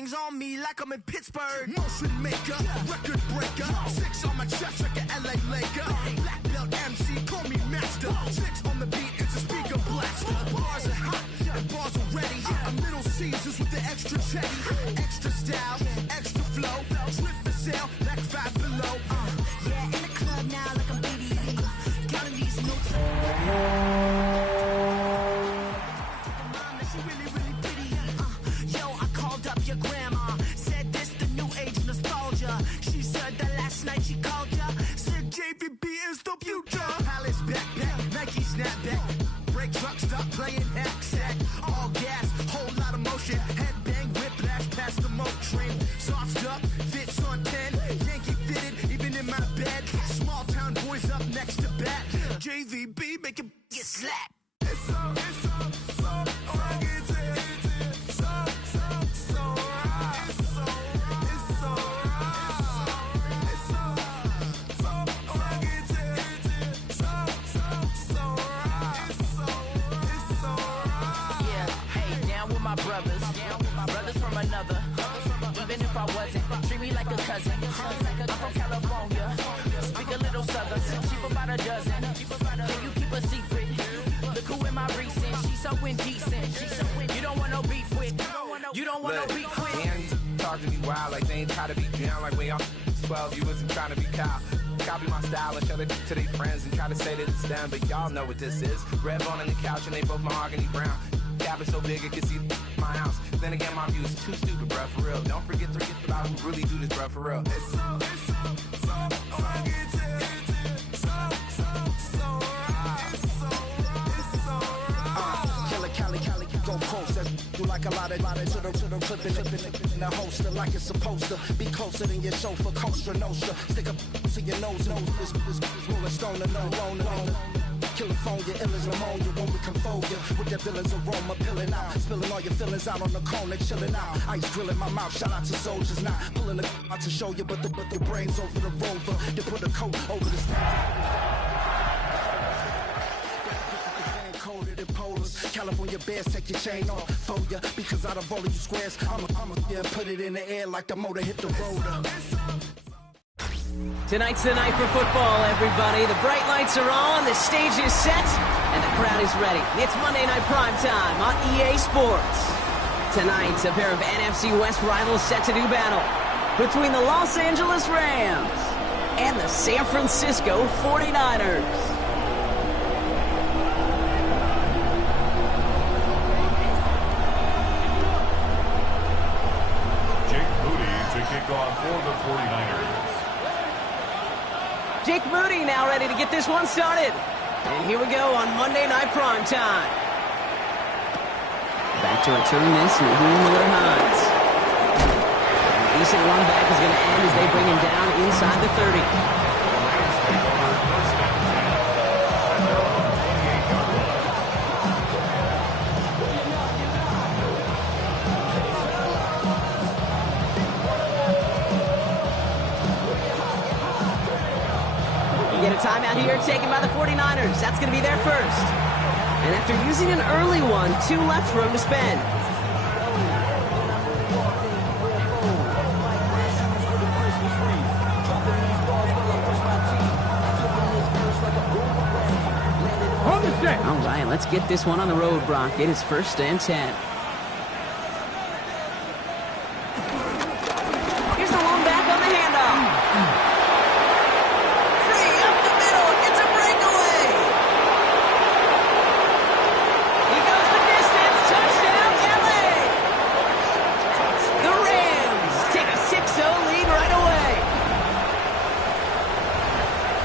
rings on me like I'm in Pittsburgh. Motion maker, record breaker. 6 on my chest like an LA Laker. Black belt MC, call me master. 6 on the beat, it's a speaker blaster. Bars are hot, and bars are ready. I'm Little Caesars with the extra chetty. Extra style, extra flow. Drift for sale, like 5 below. Yeah, in the club now like I'm 80. Counting these notes. Playing hack, all gas, whole lot of motion. Headbang, whiplash, past the moat train. Sauced up, fits on 10. Yankee fitted, even in my bed. Small town boys up next to bat. JVB, make it get slapped. It's so brothers from another. Even if I wasn't, treat me like a cousin. I'm from California, speak a little southern. Cheap about a dozen. Can you keep a secret? Look who in my recent. She's so indecent. You don't want no beef with. You don't want no beef with. Damn, talk to me wild like they ain't try to be down like when y'all 12. You wasn't trying to be Kyle. Copy my style and show it to their friends and try to say that it's them, but y'all know what this is. Red bone on the couch and they both mahogany brown. Gap is so big it can see my house. Then again, my view is too stupid, bruh, for real. Don't forget about who really do this, bruh, for real. Cali, go closer. Do like a lot of to the clipping in the holster like it's supposed to be closer than your chauffeur, Costa Nostra. Stick up to your nose, this rolling stone and no. California, ill as pneumonia when we can fold you with that villain's aroma, pilling out, spilling all your feelings out on the corner, chilling out. Ice grilling my mouth, shout out to soldiers, not pulling the out to show you, but the brains over the rover. They put a coat over the coated in polars. California bears take your chain off for ya because out of all of you squares, I'ma put it in the air like the motor hit the rotor. Tonight's the night for football, everybody. The bright lights are on, the stage is set, and the crowd is ready. It's Monday Night Primetime on EA Sports. Tonight, a pair of NFC West rivals set to do battle between the Los Angeles Rams and the San Francisco 49ers. Kick off for the 49ers. Jake Moody now ready to get this one started. And here we go on Monday Night Primetime. Back to return this, Naheem Miller-Hines. A decent run back is going to end as they bring him down inside the 30. Get a timeout here taken by the 49ers. That's going to be their first. And after using an early one, 2 left for him to spend. All right, let's get this one on the road, Brock. It is 1st and 10. Here's the long back on the handoff.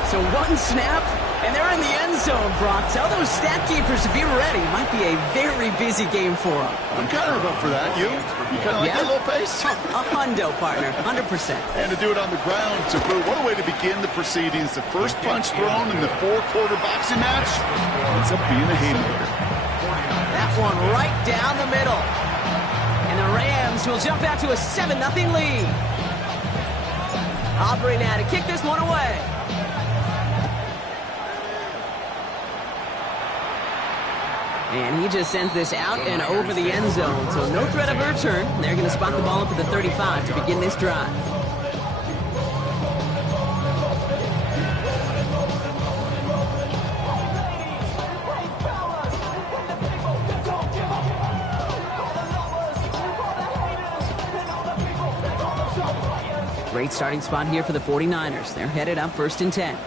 So one snap, and they're in the end zone, Brock. Tell those stat keepers to be ready. Might be a very busy game for them. I'm kind of up for that. You kind of like that little pace? A hundo, partner, 100%. And to do it on the ground, to boot. What a way to begin the proceedings. The first punch thrown in the 4-quarter boxing match ends up being a haymaker. That one right down the middle. And the Rams will jump out to a 7-0 lead. Aubrey now to kick this one away. And he just sends this out and over the end zone, so no threat of a return. They're going to spot the ball up at the 35 to begin this drive. Great starting spot here for the 49ers. They're headed up 1st and 10.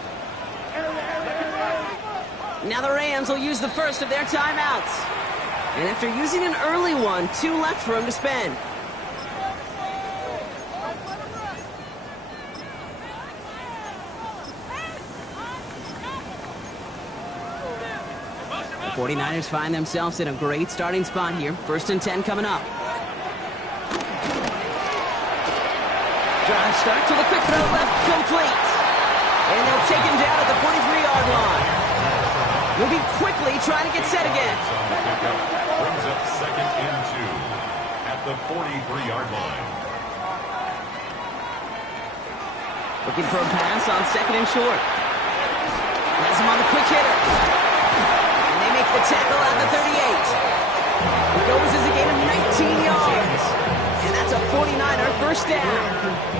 Now the Rams will use the first of their timeouts. And after using an early one, 2 left for him to spend. The 49ers find themselves in a great starting spot here. 1st and 10 coming up. Drive start to the quick throw left, complete. And they'll take him down at the 43-yard line. Moving quickly, trying to get set again. Brings up 2nd and 2 at the 43-yard line. Looking for a pass on 2nd and short. Has him on the quick hitter. And they make the tackle at the 38. It goes as a gain of 19 yards. And that's a 49er first down.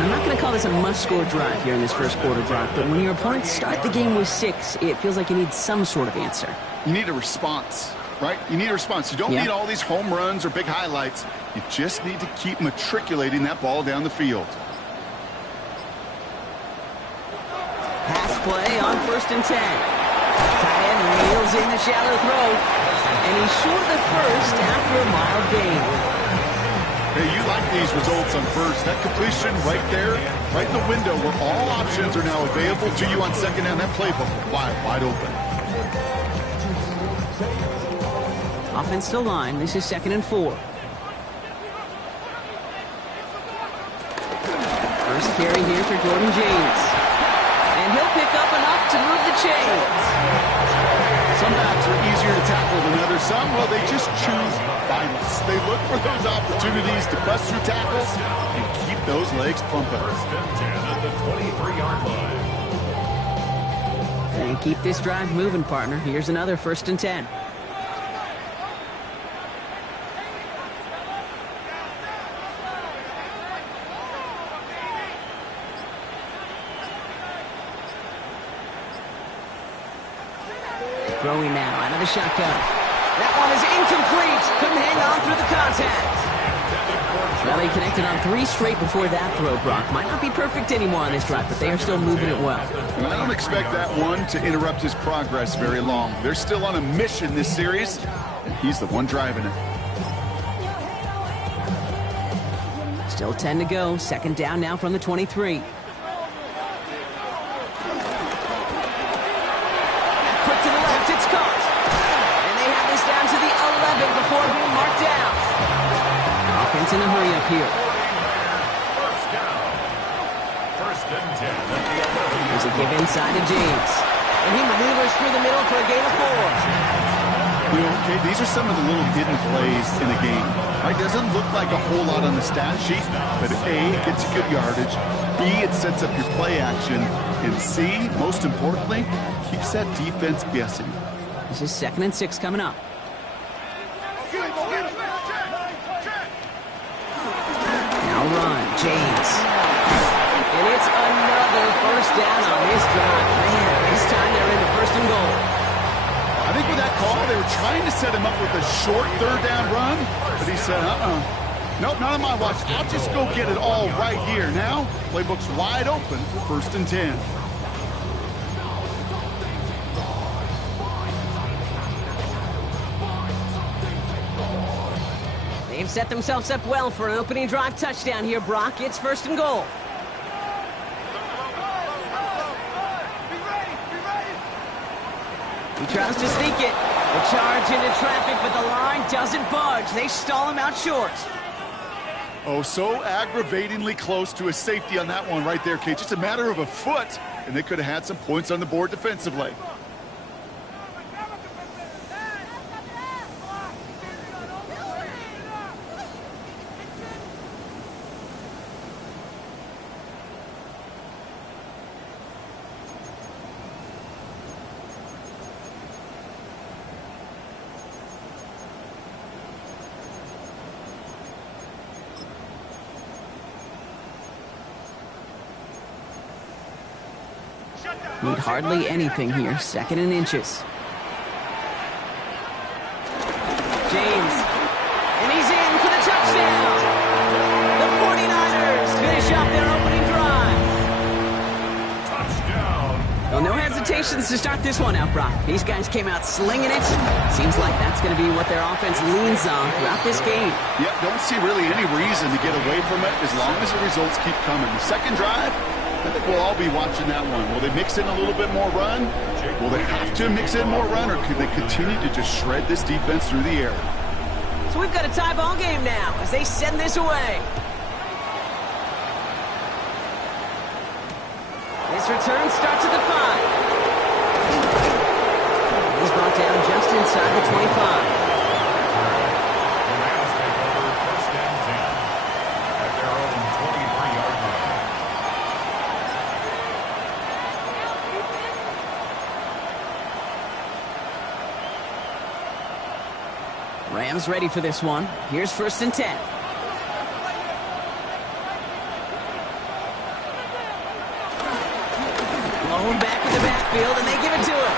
I'm not going to call this a must-score drive here in this first quarter, Brock, but when your opponents start the game with 6, it feels like you need some sort of answer. You need a response, right? You need a response. You don't need all these home runs or big highlights. You just need to keep matriculating that ball down the field. Pass play on 1st and 10. Tight end reels in the shallow throw, and he's short of the first after a mild gain. Hey, you like these results on first. That completion right there, right in the window where all options are now available to you on 2nd down. That playbook wide open. Offense still line. This is 2nd and 4. First carry here for Jordan James. And he'll pick up enough to move the chains. Some backs are easier to tackle than others. Some, well, they just choose violence. They look for those opportunities to bust through tackles and keep those legs pumping. 1st and 10 at the 23-yard line. And keep this drive moving, partner. Here's another 1st and 10. Throwing now out of the shotgun. That one is incomplete. Couldn't hang on through the contact. Well, he connected on 3 straight before that throw, Brock. Might not be perfect anymore on this drive, but they are still moving it well. I don't expect that one to interrupt his progress very long. They're still on a mission this series, and he's the one driving it. Still 10 to go. 2nd down now from the 23. Before being marked down. Offense in a hurry up here. First down. 1st and 10 at the 11. There's a give inside to James. And he maneuvers through the middle for a gain of 4. You know, okay, these are some of the little hidden plays in the game. Right? Doesn't look like a whole lot on the stat sheet, but A, it gets you good yardage. B, it sets up your play action. And C, most importantly, keeps that defense guessing. This is 2nd and 6 coming up. Now run, James. And it's another first down on this drive. Man, this time they're into 1st and goal. I think with that call, they were trying to set him up with a short 3rd down run, but he said, nope, not on my watch. I'll just go get it all right here. Now, playbook's wide open for 1st and 10. They've set themselves up well for an opening drive touchdown here, Brock. It's 1st and goal. He tries to sneak it. The charge into traffic, but the line doesn't budge. They stall him out short. Oh, so aggravatingly close to a safety on that one right there, Kate. Just a matter of a foot, and they could have had some points on the board defensively. Need hardly anything here. 2nd and inches. James. And he's in for the touchdown. The 49ers finish off their opening drive. Touchdown. Well, no hesitations to start this one out, Brock. These guys came out slinging it. Seems like that's going to be what their offense leans on throughout this game. Yeah, don't see really any reason to get away from it as long as the results keep coming. The second drive, I think we'll all be watching that one. Will they mix in a little bit more run? Will they have to mix in more run, or could they continue to just shred this defense through the air? So we've got a tie ball game now as they send this away. This return starts at the 5. He's brought down just inside the 25. The Rams take over 1st and 10 at their own 23-yard line. Rams ready for this one. Here's 1st and 10. Blown back in the backfield, and they give it to him.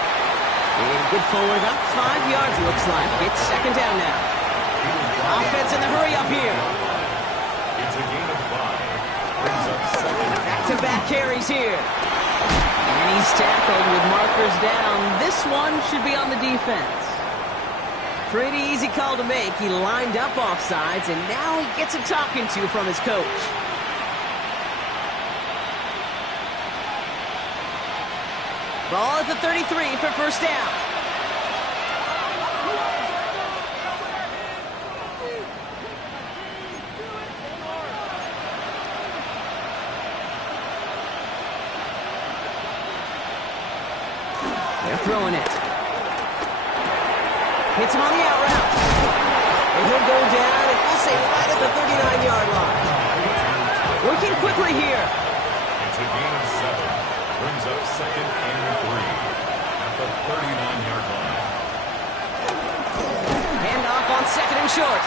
And good forward, about 5 yards, looks like. It's 2nd down now. Offense in the hurry up here. It's a gain of 5. Brings up 2nd. Back-to-back carries here. And he's tackled with markers down. This one should be on the defense. Pretty easy call to make. He lined up offsides, and now he gets a talking to from his coach. Ball at the 33 for 1st down. They're throwing it. Hits him on the out route. And he'll go down, and we'll say right at the 39-yard line. Working quickly here. It's a gain of 7. Brings up 2nd and 3 at the 39-yard line. Hand off on 2nd and short.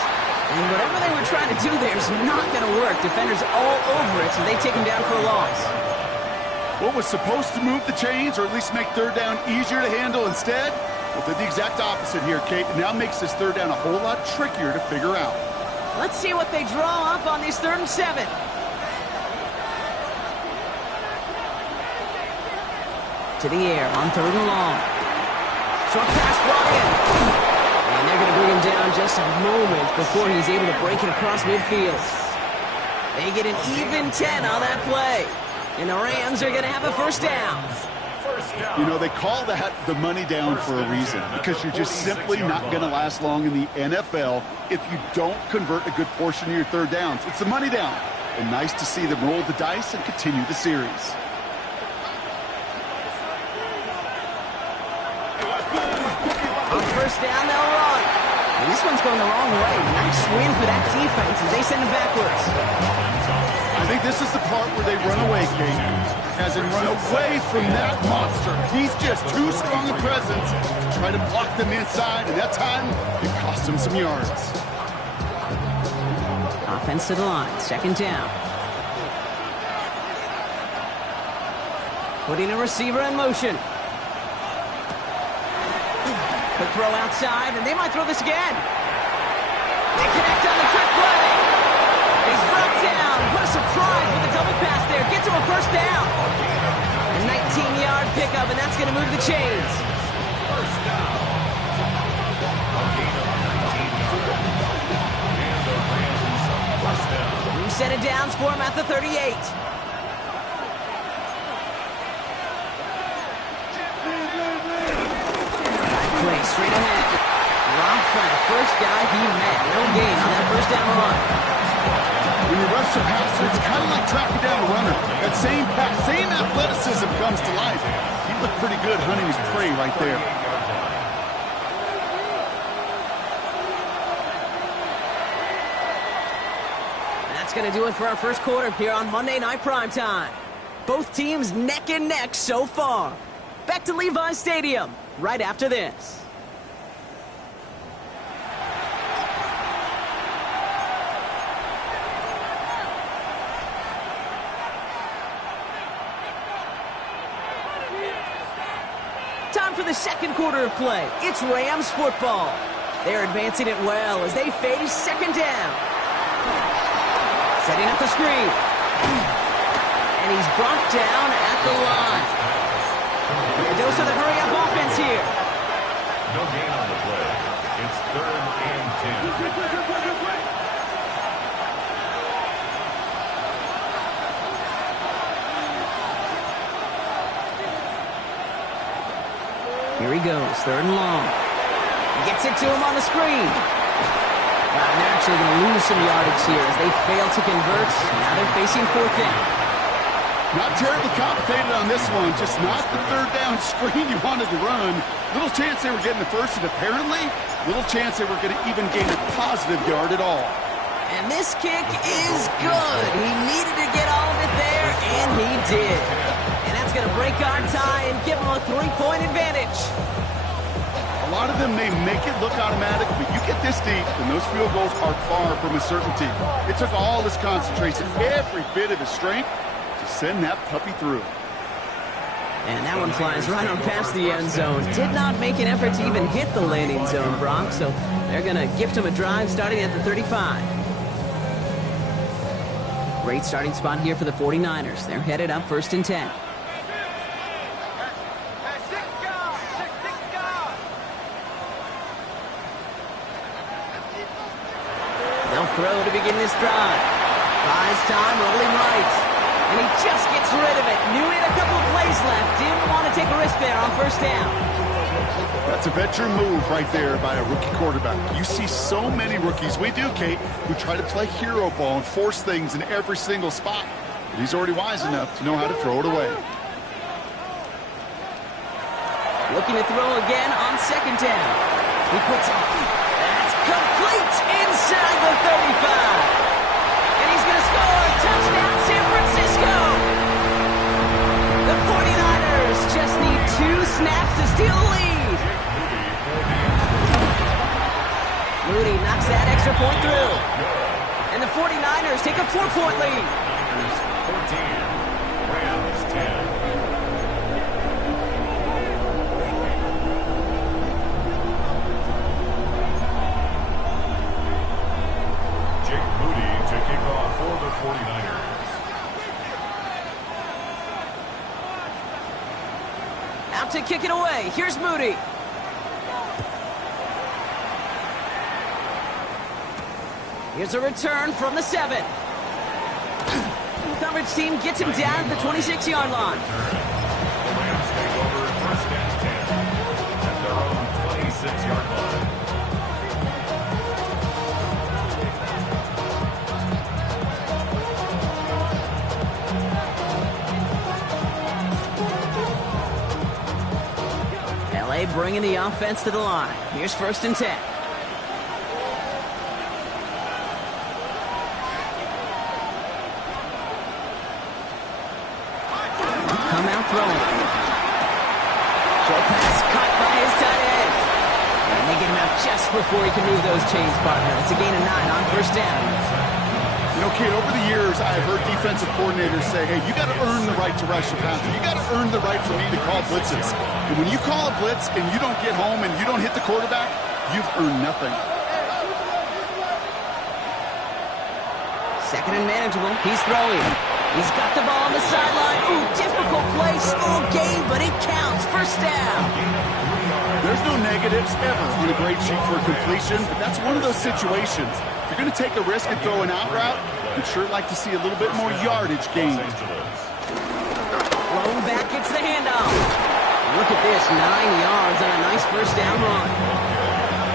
And whatever they were trying to do there is not going to work. Defenders all over it, so they take him down for a loss. What was supposed to move the chains, or at least make 3rd down easier to handle instead? Well, did the exact opposite here, Kate. It now makes this 3rd down a whole lot trickier to figure out. Let's see what they draw up on these 3rd and 7. To the air on 3rd and long. Short pass brought in. And they're going to bring him down just a moment before he's able to break it across midfield. They get an even 10 on that play. And the Rams are going to have a 1st down. You know, they call that the money down for a reason, because you're just simply not going to last long in the NFL if you don't convert a good portion of your 3rd downs. It's the money down. And nice to see them roll the dice and continue the series. On 1st down, they'll run. And this one's going the wrong way. Nice win for that defense as they send him backwards. I think this is the part where they run away, Kate. As in run away from that monster. He's just too strong a presence to try to block them inside, and that time, it cost him some yards. Offense to the line, 2nd down. Putting a receiver in motion. Quick throw outside, and they might throw this again. They connect on the trick play. He's brought down. What a surprise with the double pass there. Gets him a 1st down. A 19-yard pickup, and that's going to move the chains. 1st down. A gain of 19 yards. And the Rams 1st down. New set of downs for him at the 38. Play straight ahead. Dropped by the first guy he met. No gain on that 1st down run. When you rush the passer, it's kind of like tracking down a runner. That same pass, same athleticism comes to life. He looked pretty good hunting his prey right there. That's going to do it for our 1st quarter here on Monday Night Primetime. Both teams neck and neck so far. Back to Levi's Stadium right after this. the second quarter of play. It's Rams football. They're advancing it well as they face second down. Setting up the screen. And he's brought down at the line. A dose of the hurry-up offense here. No gain on the play. It's 3rd and 10. Here he goes, 3rd and long. Gets it to him on the screen. And they're actually going to lose some yardage here as they fail to convert. Now they're facing 4th down. Not terribly complicated on this one. Just not the 3rd down screen you wanted to run. Little chance they were getting the first, and apparently little chance they were going to even gain a positive yard at all. And this kick is good. He needed to get all of it there, and he did. And that's going to break our tie and give him a 3-point advantage. A lot of them may make it look automatic, but you get this deep, and those field goals are far from a certainty. It took all his concentration, every bit of his strength, to send that puppy through. And that one flies right on past the end zone. Did not make an effort to even hit the landing zone, Brock, so they're going to gift him a drive starting at the 35. Great starting spot here for the 49ers. They're headed up 1st and 10. They'll throw to begin this drive. Buys time, rolling right. And he just gets rid of it. Knew he had a couple of plays left. Didn't want to take a risk there on 1st down. That's a veteran move right there by a rookie quarterback. You see so many rookies, we do, Kate, who try to play hero ball and force things in every single spot. But he's already wise enough to know how to throw it away. Looking to throw again on 2nd down. He puts it. That's complete inside the 35. And he's going to score. Touchdown, San Francisco. The 49ers just need 2 snaps to steal the lead. Moody knocks that extra point through. And the 49ers take a 4-point lead. 14, Rams 10. For the 49ers. Out to kick it away. Here's Moody. Here's a return from the 7. Coverage team gets him down at the 26-yard line. The Rams take over 1st and 10 at their own 26-yard line. LA bringing the offense to the line. Here's 1st and 10. Come out throwing. Short pass caught by his tight end. And they get him out just before he can move those chains, partner. It's a gain of 9 on 1st down. You know, Kate, over the years, I've heard defensive coordinators say, hey, you got to earn the right to rush the passer. You got to earn the right for me to call blitzes. And when you call a blitz and you don't get home and you don't hit the quarterback, you've earned nothing. 2nd and manageable. He's throwing. He's got the ball on the sideline. Ooh, difficult play. Small gain, but it counts. 1st down. There's no negatives ever on a great sheet for a completion, but that's one of those situations. If you're going to take a risk and throw an out route, you'd sure like to see a little bit more yardage gained. Thrown back, gets the handoff. Look at this, 9 yards on a nice 1st down run.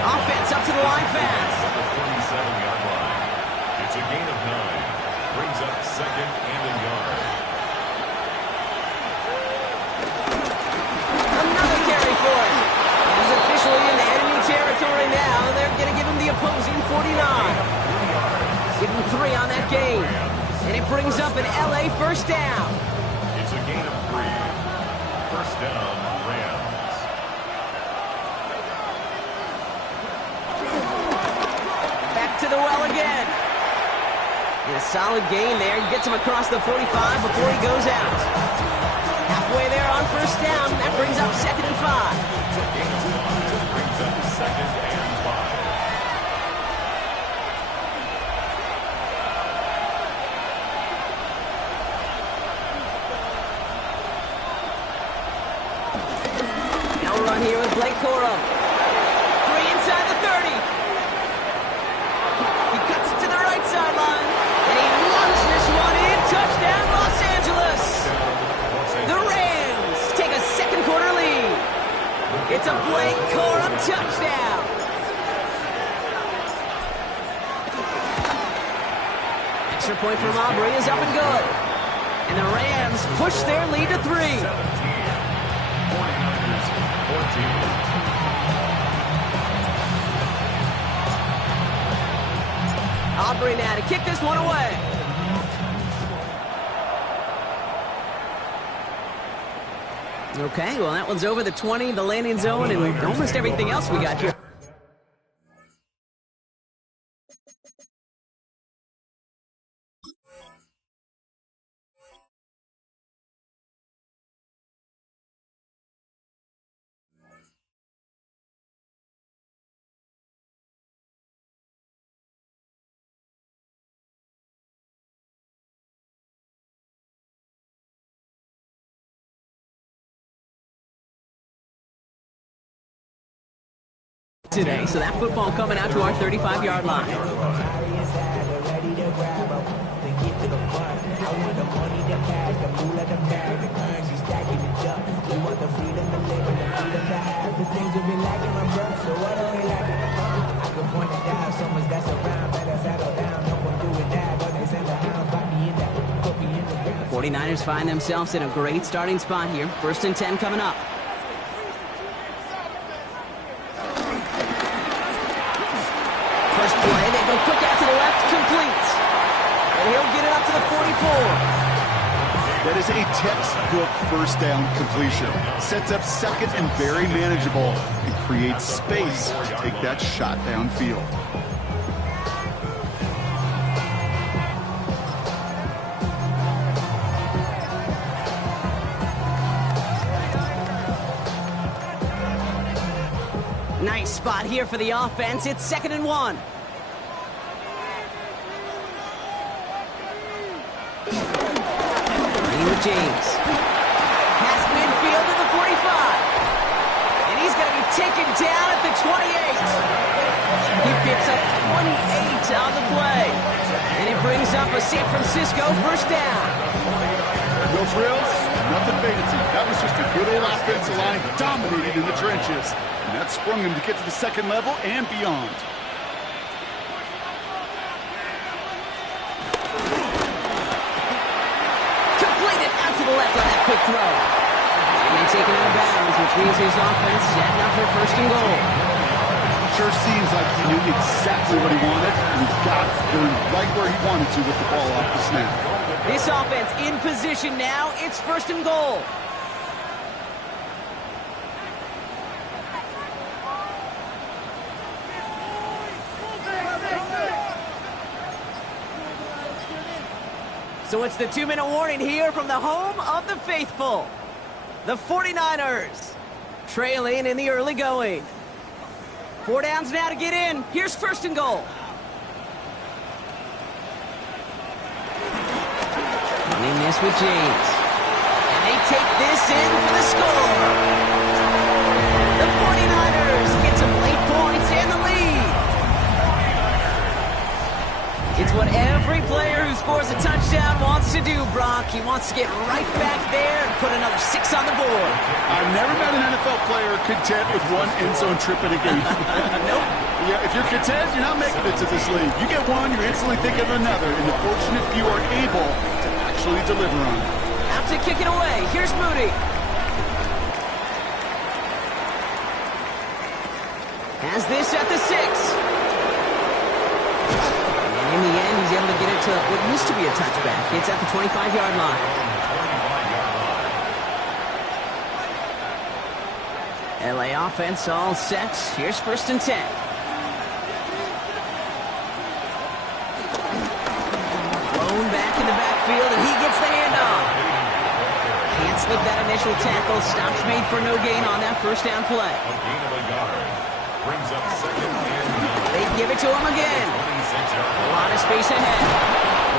Offense up to the line fast. The 37-yard line. It's a gain of 9. Brings up 2nd and a yard. Another carry for it. He's officially in the enemy territory now. They're going to give him the opposing 49. Give him 3 on that game. And it brings up an LA 1st down. It's a gain of 3. 1st down, Rams. Back to the well again. And a solid gain there. Gets him across the 45 before he goes out. Halfway there on 1st down. That brings up 2nd and 5. Extra point from Aubrey is up and good. And the Rams push their lead to 3. 49ers 14. Aubrey now to kick this one away. Okay, well, that one's over the 20, the landing zone, and almost everything else we got here. Today, so that football coming out to our 35-yard line. The 49ers find themselves in a great starting spot here. 1st and 10 coming up. First play, they go quick out to the left, complete. And he'll get it up to the 44. That is a textbook first down completion. Sets up second and very manageable and creates space to take that shot downfield. Nice spot here for the offense. It's 2nd and 1. With James. Past midfield to the 45. And he's going to be taken down at the 28. He picks up 28 on the play. And it brings up a San Francisco 1st down. No frills, nothing fancy. That was just a good old offensive line dominating in the trenches. And that sprung him to get to the 2nd level and beyond. To the left on that quick throw. And they take it out of bounds, which means his offense setting up for 1st and goal. Sure seems like he knew exactly what he wanted, and he got it going right where he wanted to with the ball off the snap. This offense in position now. It's 1st and goal. So it's the 2-minute warning here from the home of the faithful. The 49ers trailing in the early going. 4 downs now to get in. Here's 1st and goal. Running this with James. And they take this in for the score. The 49ers get some late points and the lead. It's what every player who scores a touchdown wants to do, Brock. He wants to get right back there and put another 6 on the board. I've never met an NFL player content with one end zone trip in a game. Nope. Yeah, if you're content, you're not making it to this league. You get one, you're instantly thinking of another, and the fortunate few are able to actually deliver on it. Out to kick it away. Here's Moody. Has this at the 6. In the end, he's able to get it to what used to be a touchback. It's at the 25-yard line. LA offense all set. Here's 1st and 10. Blown back in the backfield, and he gets the handoff. Can't slip that initial tackle. Stops made for no gain on that 1st down play. A gain of a yard. Brings up 2nd and 9. They give it to him again. A lot of space ahead.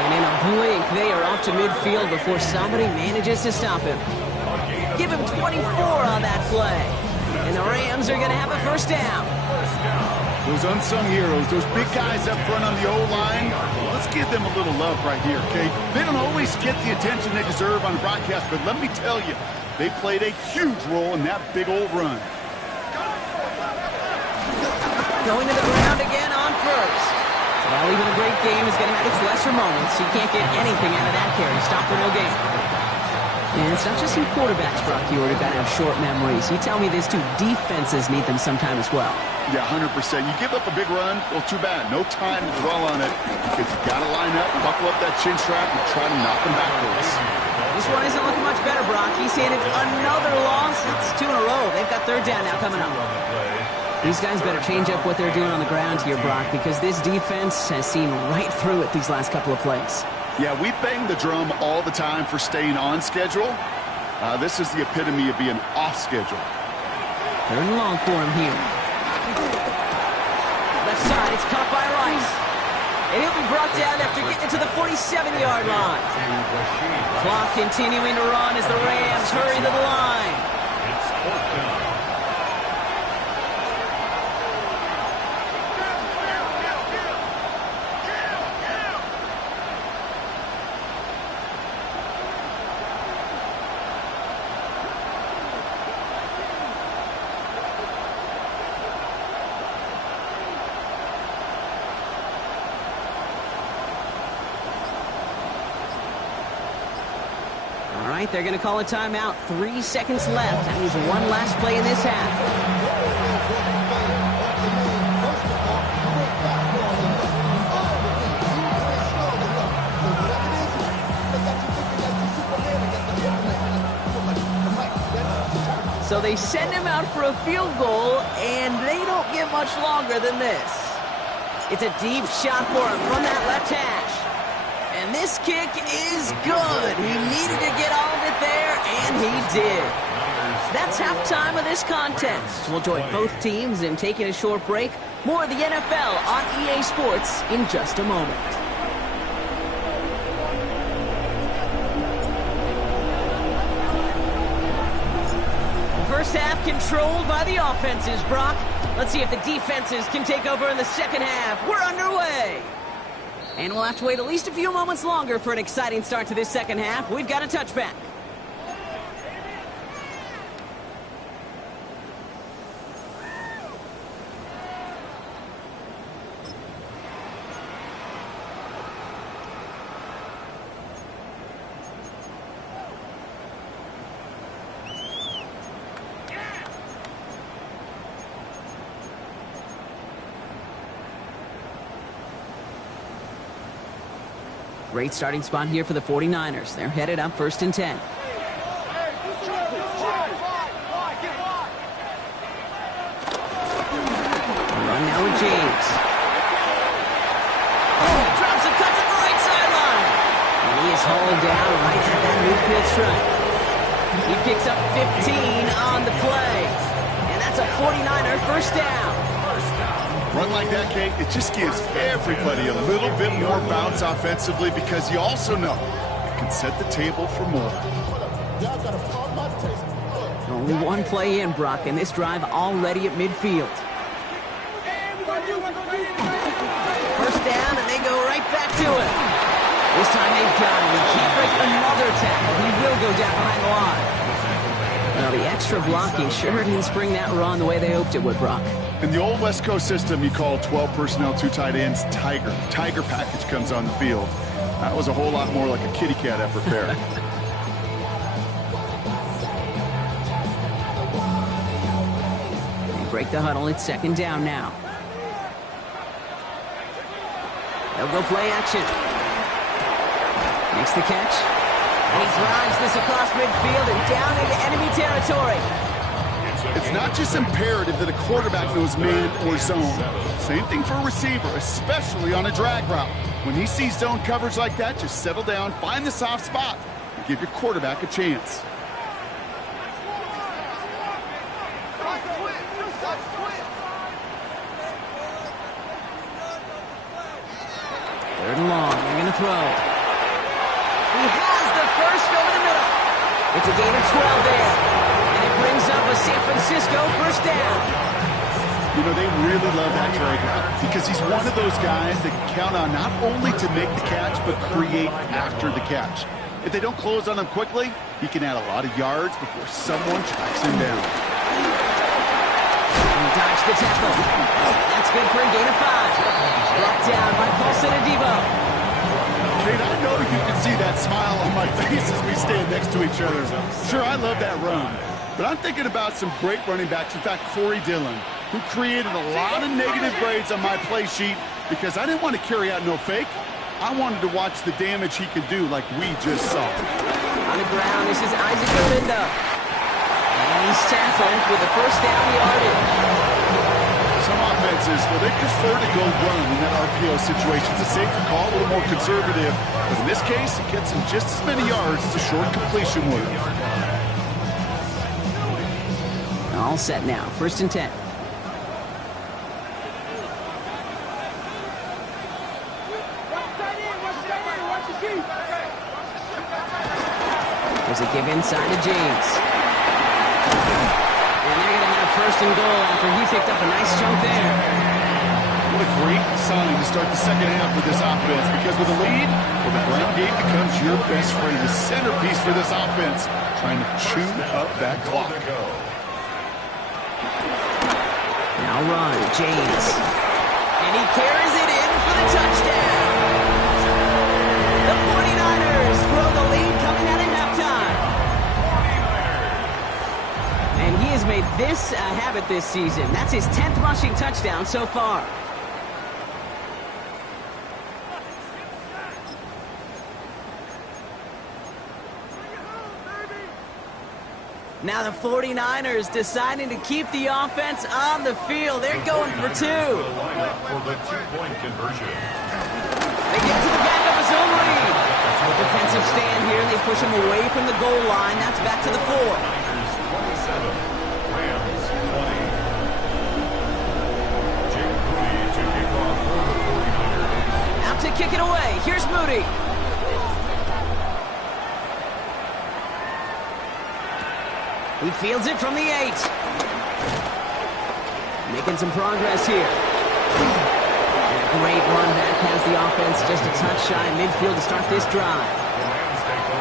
And in a blink, they are off to midfield before somebody manages to stop him. Give him 24 on that play. And the Rams are going to have a 1st down. Those unsung heroes, those big guys up front on the O-line, let's give them a little love right here, okay? They don't always get the attention they deserve on broadcast, but let me tell you, they played a huge role in that big old run. Going to the ground again on 1st. Well, even a great game is going to have its lesser moments. You can't get anything out of that carry. Stop for no gain. And it's not just in quarterbacks, Brock, you got to have short memories. You tell me this too, defenses need them sometime as well. Yeah, 100%. You give up a big run, well, too bad. No time to dwell on it because you got to line up, buckle up that chin strap, and try to knock them backwards. This one isn't looking much better, Brock. He's handed another loss. It's 2 in a row. They've got third down now coming up. These guys better change up what they're doing on the ground here, Brock, because this defense has seen right through it these last couple of plays. Yeah, we bang the drum all the time for staying on schedule. This is the epitome of being off schedule. Third and long for him here. Left side, it's caught by Rice. And he'll be brought down after getting to the 47-yard line. Clock continuing to run as the Rams hurry to the line. It's fourth down. They're going to call a timeout. 3 seconds left. That means one last play in this half. So they send him out for a field goal, and they don't get much longer than this. It's a deep shot for him from that left hash. And this kick is good. He needed to get all of it there, and he did. That's halftime of this contest. We'll join both teams in taking a short break. More of the NFL on EA Sports in just a moment. First half controlled by the offenses, Brock. Let's see if the defenses can take over in the second half. We're underway. And we'll have to wait at least a few moments longer for an exciting start to this second half. We've got a touchback. Great starting spot here for the 49ers. They're headed up 1st and 10. Run now with James. Oh, drops a cut to the right sideline. And he is hauled down right at that midfield stripe. He picks up 15 on the play. And that's a 49er first down. Run like that, Kate, it just gives everybody a little bit more bounce offensively because you also know it can set the table for more. Only one play in, Brock, and this drive already at midfield. First down, and they go right back to it. This time they've got him. He can't break another tackle. He will go down behind the line. Well, the extra blocking sure didn't spring that run the way they hoped it would, Brock. In the old West Coast system, you call 12 personnel, 2 tight ends, Tiger. Tiger package comes on the field. That was a whole lot more like a kitty cat effort there. They break the huddle. It's second down now. They'll go play action. Makes the catch. And he drives this across midfield and down into enemy territory. It's not just imperative that a quarterback knows man or zone. Same thing for a receiver, especially on a drag route. When he sees zone coverage like that, just settle down, find the soft spot, and give your quarterback a chance. Third and long. They're going to throw. He has the first over the middle. It's a gain of 12 there. And it brings up a San Francisco first down. You know, they really love that drag route because he's one of those guys that can count on not only to make the catch, but create after the catch. If they don't close on him quickly, he can add a lot of yards before someone tracks him down. And he dodged the tackle. That's good for a gain of 5. Brought down by Paulson Adebo. Kate, I know you can see that smile on my face as we stand next to each other. Sure, I love that run. But I'm thinking about some great running backs. In fact, Corey Dillon, who created a lot of negative grades on my play sheet because I didn't want to carry out no fake. I wanted to watch the damage he could do like we just saw. On the ground, this is Isaac Galindo. And he's tackled with the first down yardage. Some offenses, well, they prefer to go run in that RPO situation. It's a safer call, a little more conservative. But in this case, it gets him just as many yards as a short completion would. All set now. 1st and 10. There's a give inside to James. And they're going to have 1st and goal after he picked up a nice chunk there. What a great sign to start the second half with this offense, because with a lead, well, the ground game becomes your best friend, the centerpiece for this offense, trying to chew up that clock. Now run, James. And he carries it in for the touchdown. The 49ers grow the lead coming out of halftime. And he has made this a habit this season. That's his 10th rushing touchdown so far. Now the 49ers deciding to keep the offense on the field. They're going for 2. For the 2-point conversion. They get to the back of his own lead. The defensive stand here. They push him away from the goal line. That's back to the 4. 27, Rams 20. Jake Moody to kick off for the 49ers. Out to kick it away. Here's Moody. He fields it from the 8. Making some progress here. And a great run back has the offense just a touch shy of midfield to start this drive.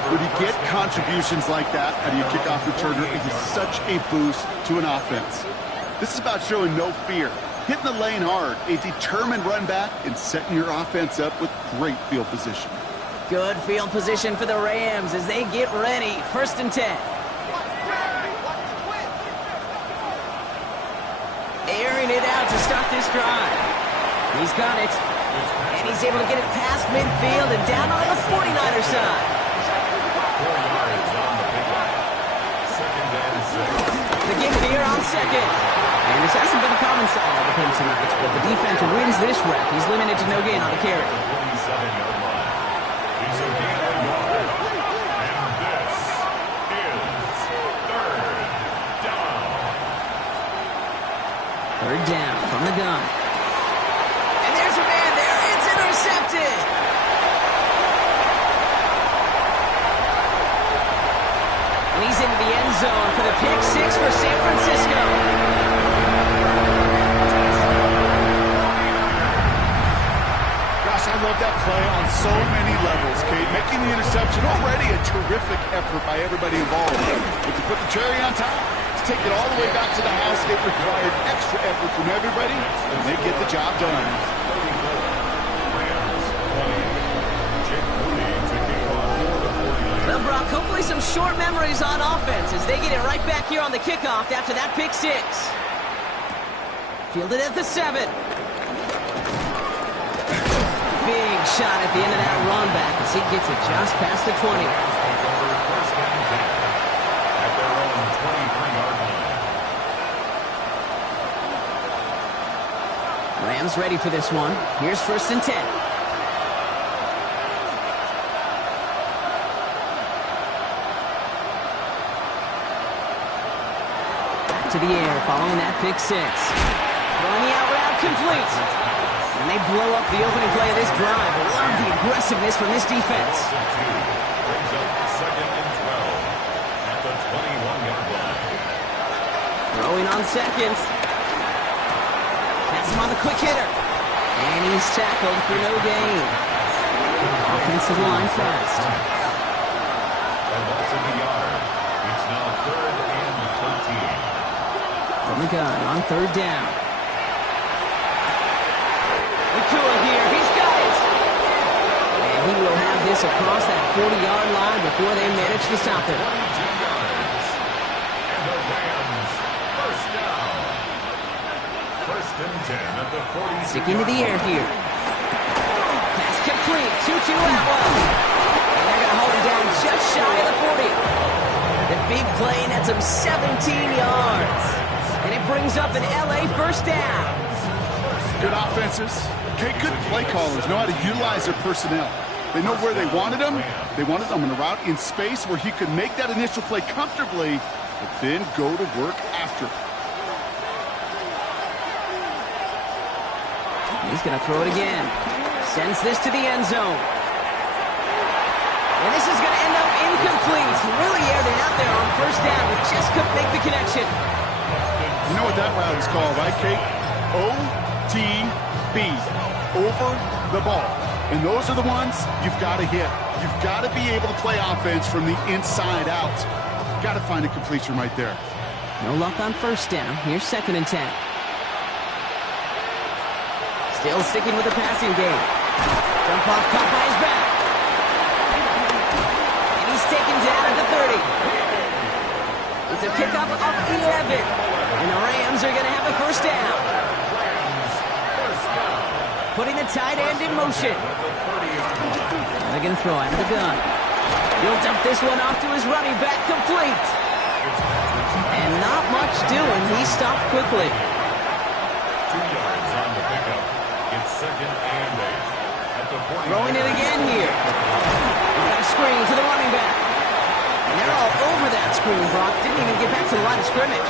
When you get contributions like that out of your kickoff returner, it is such a boost to an offense. This is about showing no fear, hitting the lane hard, a determined run back, and setting your offense up with great field position. Good field position for the Rams as they get ready. 1st and 10. Airing it out to start this drive. He's got it. And he's able to get it past midfield and down on the 49er side. 4 yards on the pickup. 2nd and 6. The give here on 2nd. And this hasn't been a common style with him tonight, but the defense wins this rep. He's limited to no gain on the carry. 27-yard line. He's a gain of 1 yard. And this is 3rd down. 3rd down from the gun. And there's a man there. It's intercepted. And he's into the end zone for the pick 6 for San Francisco. Gosh, I love that play on so many levels, Kate. Making the interception, already a terrific effort by everybody involved. But to put the cherry on top, to take it all the way back to the house, it required extra effort from everybody, and they get the job done. Rams 20. Jake Moody to kick off for the 49ers. Well, Brock, hopefully some short memories on offense as they get it right back here on the kickoff after that pick 6. Fielded at the 7. Big shot at the end of that run back as he gets it just past the 20. First down 10 at their own 23-yard line. Rams ready for this one. Here's 1st and 10. Back to the air following that pick 6. Throwing the out route complete. And they blow up the opening play of this drive. Love the aggressiveness from this defense. Brings up 2nd and 12 at the 21-yard line. Throwing on 2nd. Pass him on the quick hitter. And he's tackled for no gain. Offensive line fast. A loss of the yard. It's now 3rd and 13. From the gun on 3rd down. pass across that 40-yard line before they manage to stop him. 22 yards. And the Rams, first down. First and 10 at the 42. Sticking to the air here. Pass complete. Tutu Atwell. And they're going to hold him down just shy of the 40. The big play nets him 17 yards. And it brings up an LA first down. Good offenses. Okay, good play callers know how to utilize their personnel. They know where they wanted him. They wanted him on a route in space where he could make that initial play comfortably, but then go to work after. He's going to throw it again. Sends this to the end zone. And this is going to end up incomplete. Really aired it out there on first down, but just couldn't make the connection. You know what that route is called, right, Kate? OTB. Over the ball. And those are the ones you've got to hit. You've got to be able to play offense from the inside out. Got to find a completion right there. No luck on first down. Here's second and 10. Still sticking with the passing game. Jump off caught by his back. And he's taken down at the 30. It's a pickup of 11. And the Rams are going to have a first down. Putting the tight end in motion. They're going to throw out of the gun. He'll dump this one off to his running back, complete. And not much doing. He stopped quickly. 2 yards on the pickup. It's second and 8. At the 40. Throwing it again here. He's got a screen to the running back. And they're all over that screen, Brock. Didn't even get back to the line of scrimmage.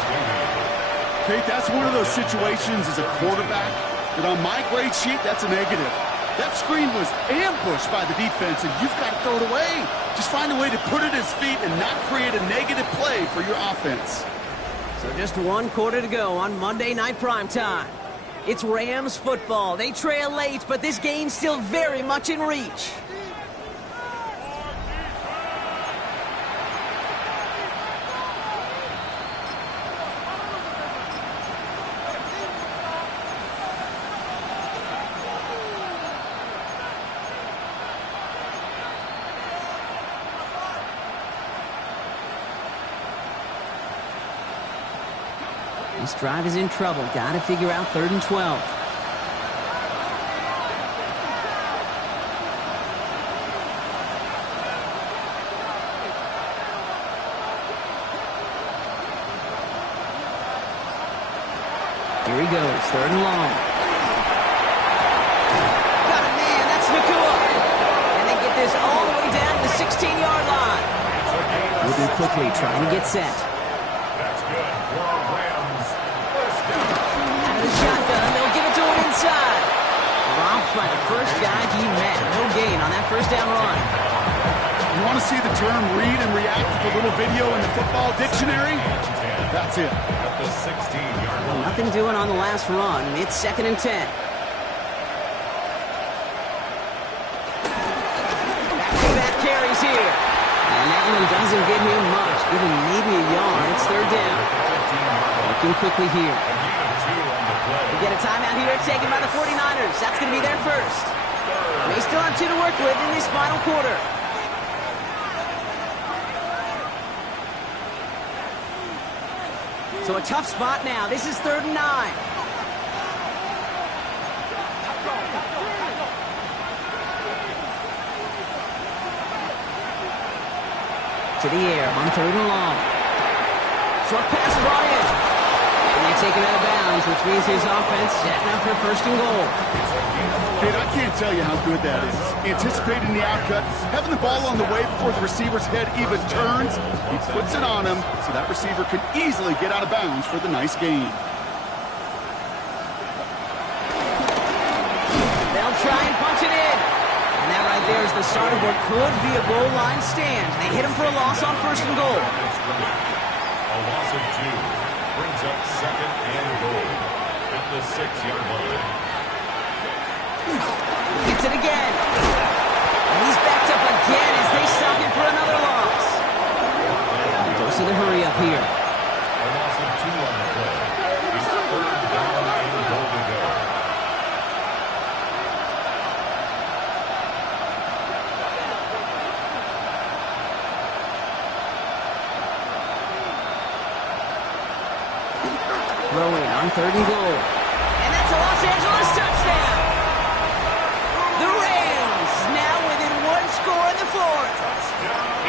Kate, that's one of those situations as a quarterback that on my grade sheet, that's a negative. That screen was ambushed by the defense, and you've got to throw it away. Just find a way to put it at his feet and not create a negative play for your offense. So just 1 quarter to go on Monday Night Primetime. It's Rams football. They trail late, but this game's still very much in reach. This drive is in trouble. Got to figure out 3rd and 12. Here he goes, 3rd and long. Got a man, that's Nakua. And they get this all the way down to the 16-yard line. Moving quickly, trying to get set. That's good for our Rams. First down. Out of the shotgun, they'll give it to him inside. Dropped by the first guy he met. No gain on that first down run. You want to see the term read and react with the little video in the football dictionary? That's it. At the 16-yard line. Nothing doing on the last run. It's 2nd and 10. Back-to-back carries here. And that one doesn't get him much. Give him maybe a yard. It's 3rd down. Looking quickly here. We get a timeout here taken by the 49ers. That's going to be their first. They still have 2 to work with in this final quarter. So a tough spot now. This is 3rd and 9. To the air on 3rd and long. Short pass brought in. And they take him out of bounds, which means his offense setting up for 1st and goal. Kid, I can't tell you how good that is. Anticipating the outcut, having the ball on the way before the receiver's head even turns, he puts it on him so that receiver can easily get out of bounds for the nice gain. They'll try and punch it in. And that right there is the start of what could be a goal line stand. They hit him for a loss on 1st and goal. A loss of 2 brings up 2nd and goal at the 6-yard line. Gets it again. And he's backed up again as they stop him for another loss. He goes to the hurry up here. A loss of 2 on the play. It's 3rd down and goal to go. 3rd and goal. And that's a Los Angeles touchdown. The Rams now within 1 score in the 4th.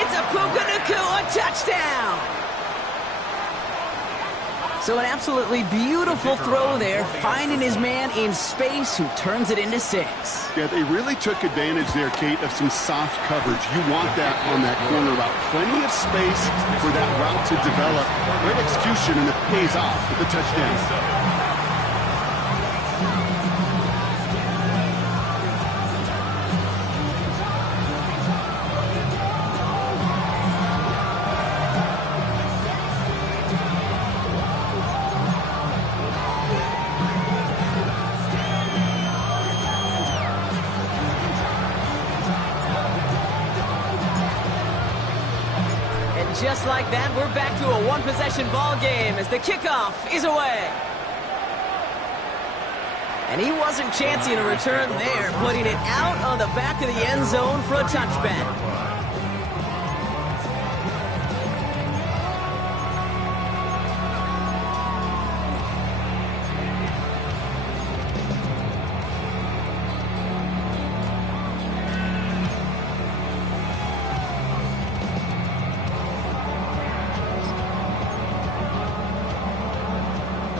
It's a Puka Nacua touchdown. So an absolutely beautiful throw there, finding his man in space who turns it into 6. Yeah, they really took advantage there, Kate, of some soft coverage. You want that on that corner route. Plenty of space for that route to develop. Great execution, and it pays off with the touchdown. Just like that, we're back to a one-possession ball game as the kickoff is away. And he wasn't chancing a return there, putting it out on the back of the end zone for a touchback.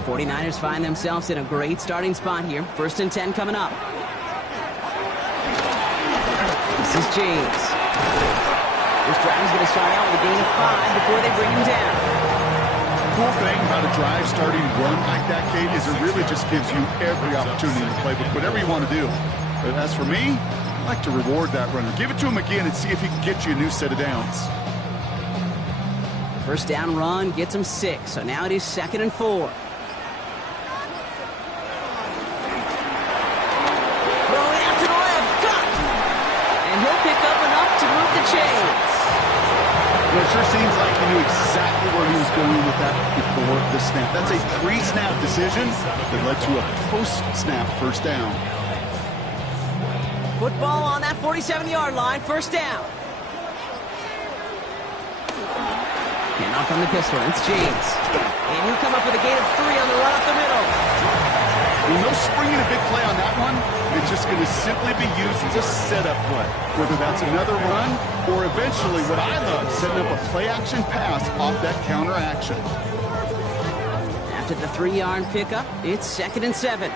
The 49ers find themselves in a great starting spot here. 1st and 10 coming up. This is James. This drive is going to start out with a gain of 5 before they bring him down. Cool thing about a drive starting run like that, Kate, is it really just gives you every opportunity to play with whatever you want to do. But as for me, I like to reward that runner. Give it to him again and see if he can get you a new set of downs. 1st down run gets him 6, so now it is 2nd and 4. It sure seems like he knew exactly where he was going with that before the snap. That's a pre-snap decision that led to a post-snap 1st down. Football on that 47-yard line, 1st down. Hand off from the pistol, it's James. And he'll come up with a gain of 3 on the run up the middle. No springing a big play on that one. It's just going to simply be used as a setup play. Whether that's another run or eventually what I love, setting up a play-action pass off that counter action. After the 3-yard pickup, it's 2nd and 7.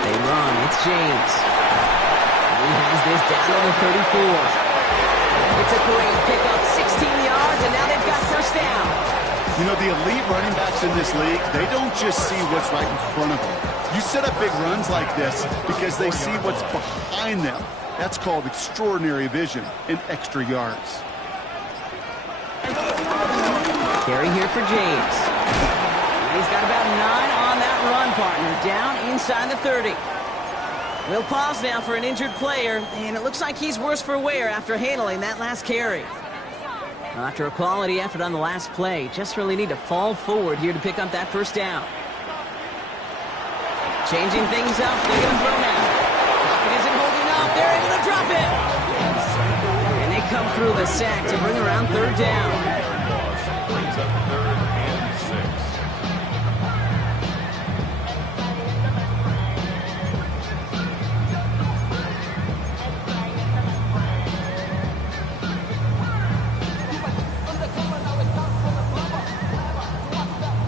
They run, it's James. He has this down to the 34. It's a great pickup, 16 yards, and now they've got 1st down. You know, the elite running backs in this league, they don't just see what's right in front of them. You set up big runs like this because they see what's behind them. That's called extraordinary vision and extra yards. Carry here for James. He's got about 9 on that run, partner, down inside the 30. We'll pause now for an injured player, and it looks like he's worse for wear after handling that last carry. Well, after a quality effort on the last play, just really need to fall forward here to pick up that 1st down. Changing things up, they're going to throw now. It isn't holding up, they're able to drop it. And they come through the sack to bring around 3rd down. Brings up 3rd and 6.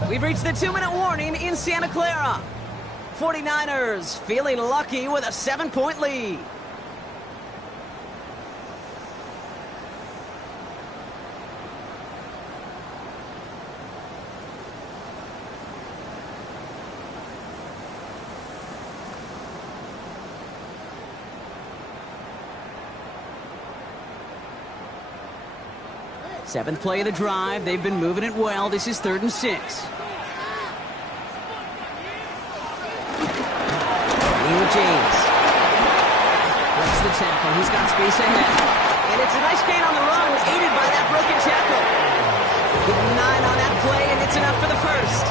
We've reached the 2-minute warning in Santa Clara. 49ers feeling lucky with a 7-point lead. Seventh play of the drive. They've been moving it well. This is 3rd and 6. James. Breaks the tackle. He's got space ahead. And it's a nice gain on the run, aided by that broken tackle. Give him 9 on that play, and it's enough for the 1st.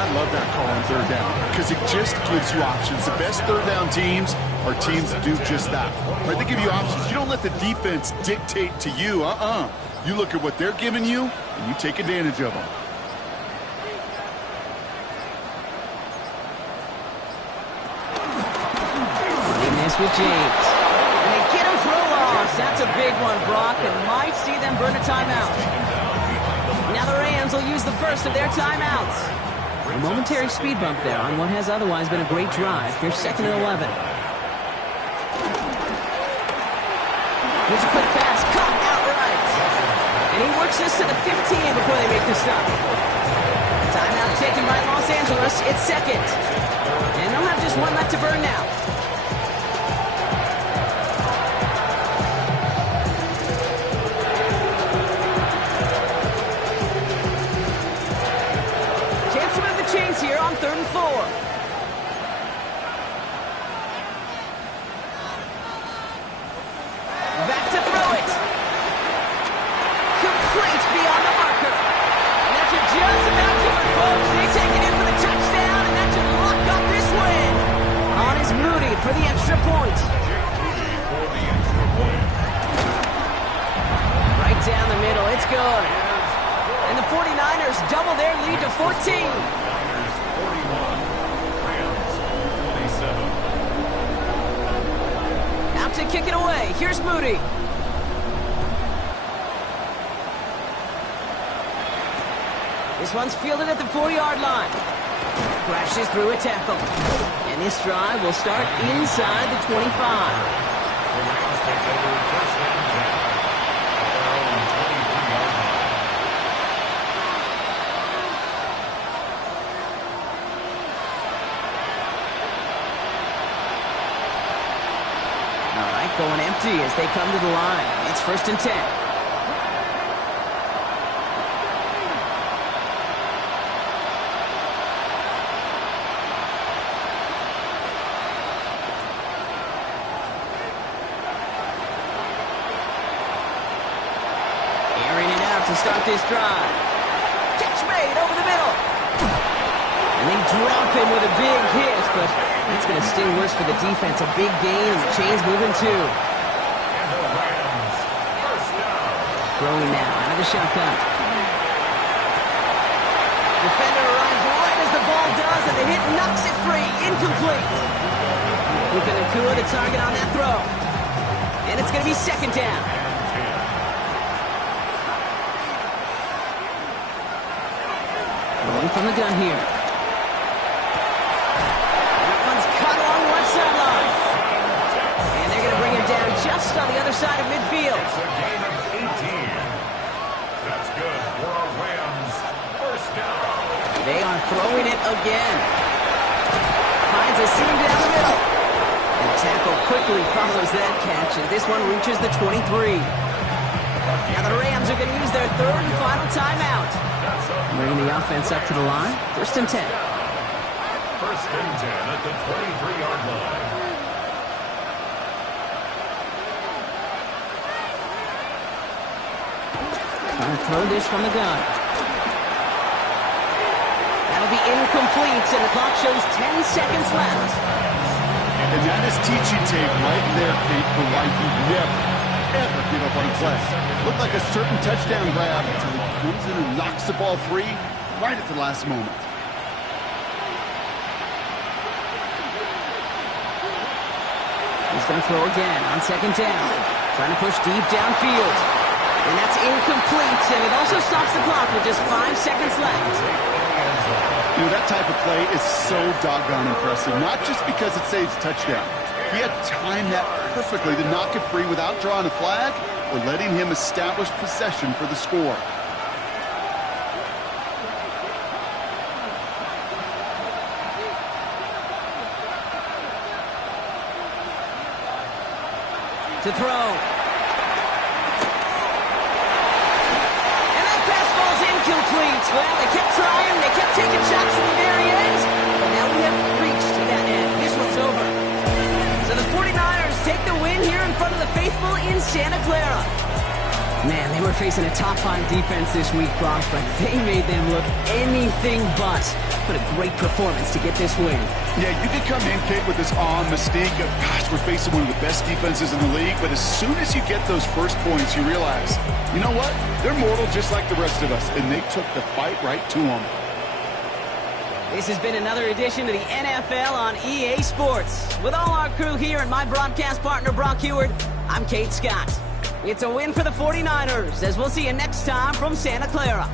I love that call on 3rd down because it just gives you options. The best 3rd down teams are teams that do just that. Right? They give you options. You don't let the defense dictate to you. You look at what they're giving you, and you take advantage of them. With James. And they get him for a loss. That's a big one, Brock, and might see them burn a timeout. Now the Rams will use the first of their timeouts. A momentary speed bump there on what has otherwise been a great drive. Here's 2nd and 11. Here's a quick pass. Caught outright. And he works this to the 15 before they make the stop. Timeout taken by Los Angeles. It's 2nd. And they'll have just one left to burn now. Here on 3rd and 4. Back to throw it. Complete beyond the marker. And that should just about do it, folks. They take it in for the touchdown, and that should lock up this win. On is Moody for the extra point. Right down the middle. It's good. And the 49ers double their lead to 14. Out to kick it away. Here's Moody. This one's fielded at the 4-yard line. Crashes through a tackle. And this drive will start inside the 25. The Rams take over 1st and 10. Their own 23-yard line. Going empty as they come to the line. It's 1st and 10. Airing it out to start this drive. Catch made over the middle. And they drop him with a big hit, but that's going to sting worse for the defense. A big gain, and the chain's moving too. And the Rams, 1st down. Throwing now out of the shotgun. Defender arrives right as the ball does, and the hit knocks it free. Incomplete. Puka Nacua the target on that throw. And it's going to be 2nd down. Going from the gun here. Sideline. And they're going to bring him down just on the other side of midfield. It's a gain of 18. That's good for our Rams. 1st down. They are throwing it again. Finds a seam down the middle. And the tackle quickly follows that catch as this one reaches the 23. Now the Rams are going to use their 3rd and final timeout. Bringing the offense up to the line. 1st and 10. 1st and 10 at the 23-yard line. Trying to throw this from the gun. That'll be incomplete, and the clock shows 10 seconds left. And that is teaching tape right there, Pete, for why you never, ever give up on a play. Looked like a certain touchdown grab until he comes in and knocks the ball free right at the last moment. He's going to throw again on 2nd down. Trying to push deep downfield. And that's incomplete, and it also stops the clock with just 5 seconds left. You know, that type of play is so doggone impressive, not just because it saves a touchdown. He had timed that perfectly to knock it free without drawing a flag or letting him establish possession for the score. To throw. And that pass falls incomplete. Well, they kept trying, they kept taking shots at the very end, but now we have reached that end. This one's over. So the 49ers take the win here in front of the faithful in Santa Clara. Man, they were facing a top-5 defense this week, Brock, but they made them look anything but. What a great performance to get this win. Yeah, you could come in, Kate, with this mystique of, gosh, we're facing one of the best defenses in the league, but as soon as you get those first points, you realize, you know what? They're mortal just like the rest of us, and they took the fight right to them. This has been another edition of the NFL on EA Sports. With all our crew here and my broadcast partner, Brock Heward, I'm Kate Scott. It's a win for the 49ers, as we'll see you next time from Santa Clara.